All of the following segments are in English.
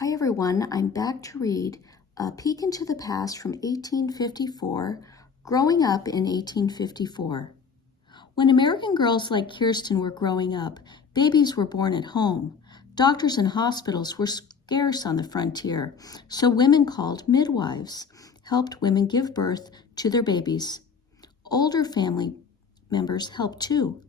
Hi everyone, I'm back to read A Peek into the Past from 1854, Growing Up in 1854. When American girls like Kirsten were growing up, babies were born at home. Doctors and hospitals were scarce on the frontier, so women called midwives helped women give birth to their babies. Older family members helped too.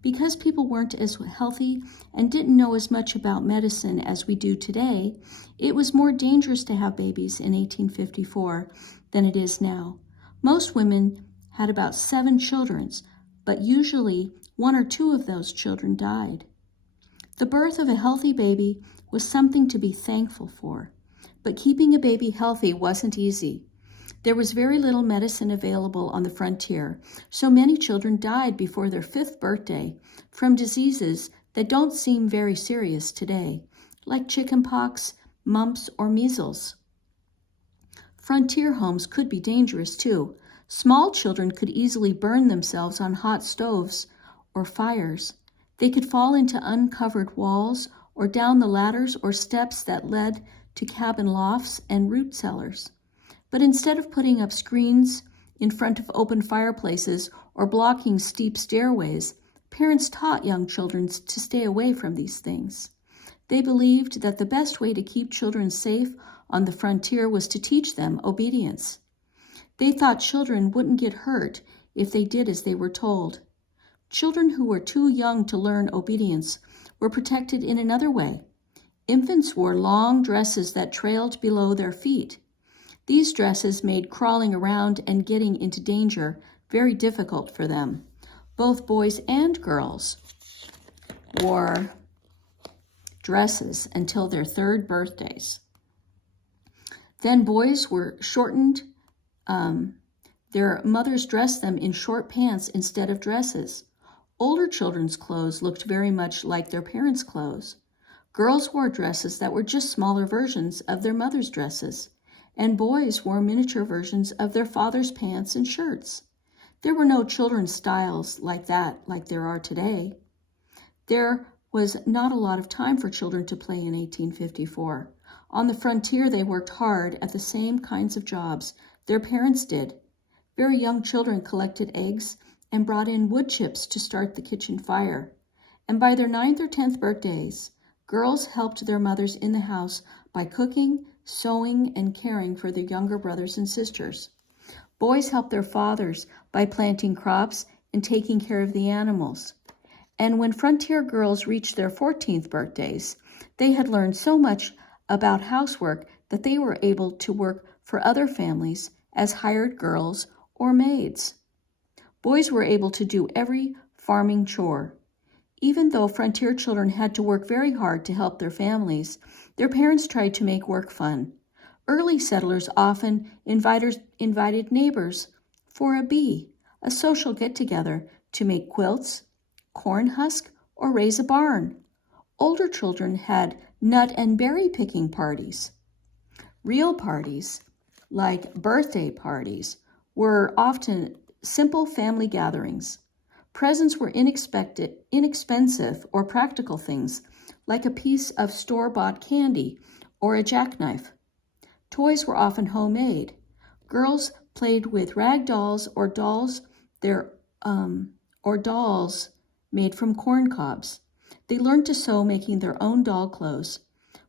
Because people weren't as healthy and didn't know as much about medicine as we do today, it was more dangerous to have babies in 1854 than it is now. Most women had about 7 children, but usually 1 or 2 of those children died. The birth of a healthy baby was something to be thankful for, but keeping a baby healthy wasn't easy. There was very little medicine available on the frontier, so many children died before their 5th birthday from diseases that don't seem very serious today, like chickenpox, mumps, or measles. Frontier homes could be dangerous too. Small children could easily burn themselves on hot stoves or fires. They could fall into uncovered walls or down the ladders or steps that led to cabin lofts and root cellars. But instead of putting up screens in front of open fireplaces or blocking steep stairways, parents taught young children to stay away from these things. They believed that the best way to keep children safe on the frontier was to teach them obedience. They thought children wouldn't get hurt if they did as they were told. Children who were too young to learn obedience were protected in another way. Infants wore long dresses that trailed below their feet. These dresses made crawling around and getting into danger very difficult for them. Both boys and girls wore dresses until their 3rd birthdays. Then boys were shortened. Their mothers dressed them in short pants instead of dresses. Older children's clothes looked very much like their parents' clothes. Girls wore dresses that were just smaller versions of their mother's dresses, and boys wore miniature versions of their father's pants and shirts. There were no children's styles like that like there are today. There was not a lot of time for children to play in 1854. On the frontier, they worked hard at the same kinds of jobs their parents did. Very young children collected eggs and brought in wood chips to start the kitchen fire. And by their 9th or 10th birthdays, girls helped their mothers in the house by cooking, sewing, and caring for their younger brothers and sisters. Boys helped their fathers by planting crops and taking care of the animals. And when frontier girls reached their 14th birthdays, they had learned so much about housework that they were able to work for other families as hired girls or maids. Boys were able to do every farming chore. Even though frontier children had to work very hard to help their families, their parents tried to make work fun. Early settlers often invited neighbors for a social get-together to make quilts, corn husk, or raise a barn. Older children had nut and berry picking parties. Real parties, like birthday parties, were often simple family gatherings. Presents were inexpensive or practical things, like a piece of store-bought candy or a jackknife. Toys were often homemade. Girls played with rag dolls or dolls made from corn cobs. They learned to sew, making their own doll clothes.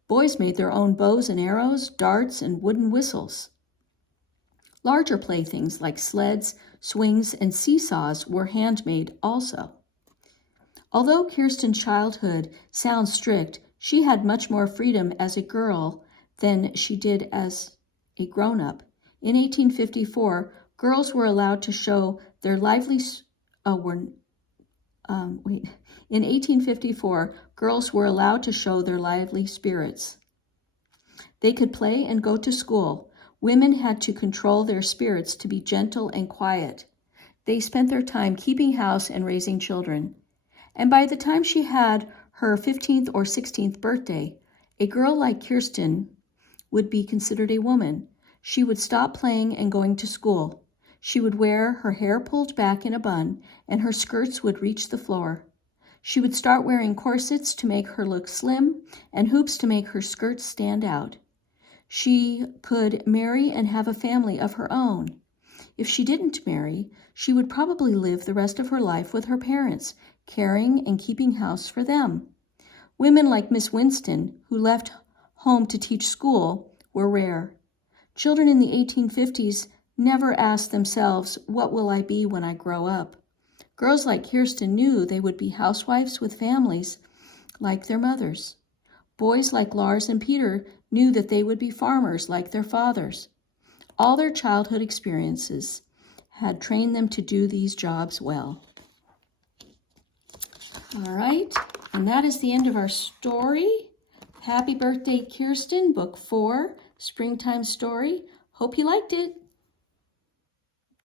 Boys made their own bows and arrows, darts, and wooden whistles. Larger playthings like sleds, swings, and seesaws were handmade also. Although Kirsten's childhood sounds strict, she had much more freedom as a girl than she did as a grown-up. In 1854, girls were allowed to show their lively In 1854, girls were allowed to show their lively spirits. They could play and go to school. Women had to control their spirits to be gentle and quiet. They spent their time keeping house and raising children. And by the time she had her 15th or 16th birthday, a girl like Kirsten would be considered a woman. She would stop playing and going to school. She would wear her hair pulled back in a bun, and her skirts would reach the floor. She would start wearing corsets to make her look slim and hoops to make her skirts stand out. She could marry and have a family of her own. If she didn't marry, she would probably live the rest of her life with her parents, caring and keeping house for them. Women like Miss Winston, who left home to teach school, were rare. Children in the 1850s never asked themselves, "What will I be when I grow up?" Girls like Kirsten knew they would be housewives with families like their mothers. Boys like Lars and Peter knew that they would be farmers like their fathers. All their childhood experiences had trained them to do these jobs well. All right, and that is the end of our story. Happy birthday, Kirsten, Book 4, Springtime Story. Hope you liked it.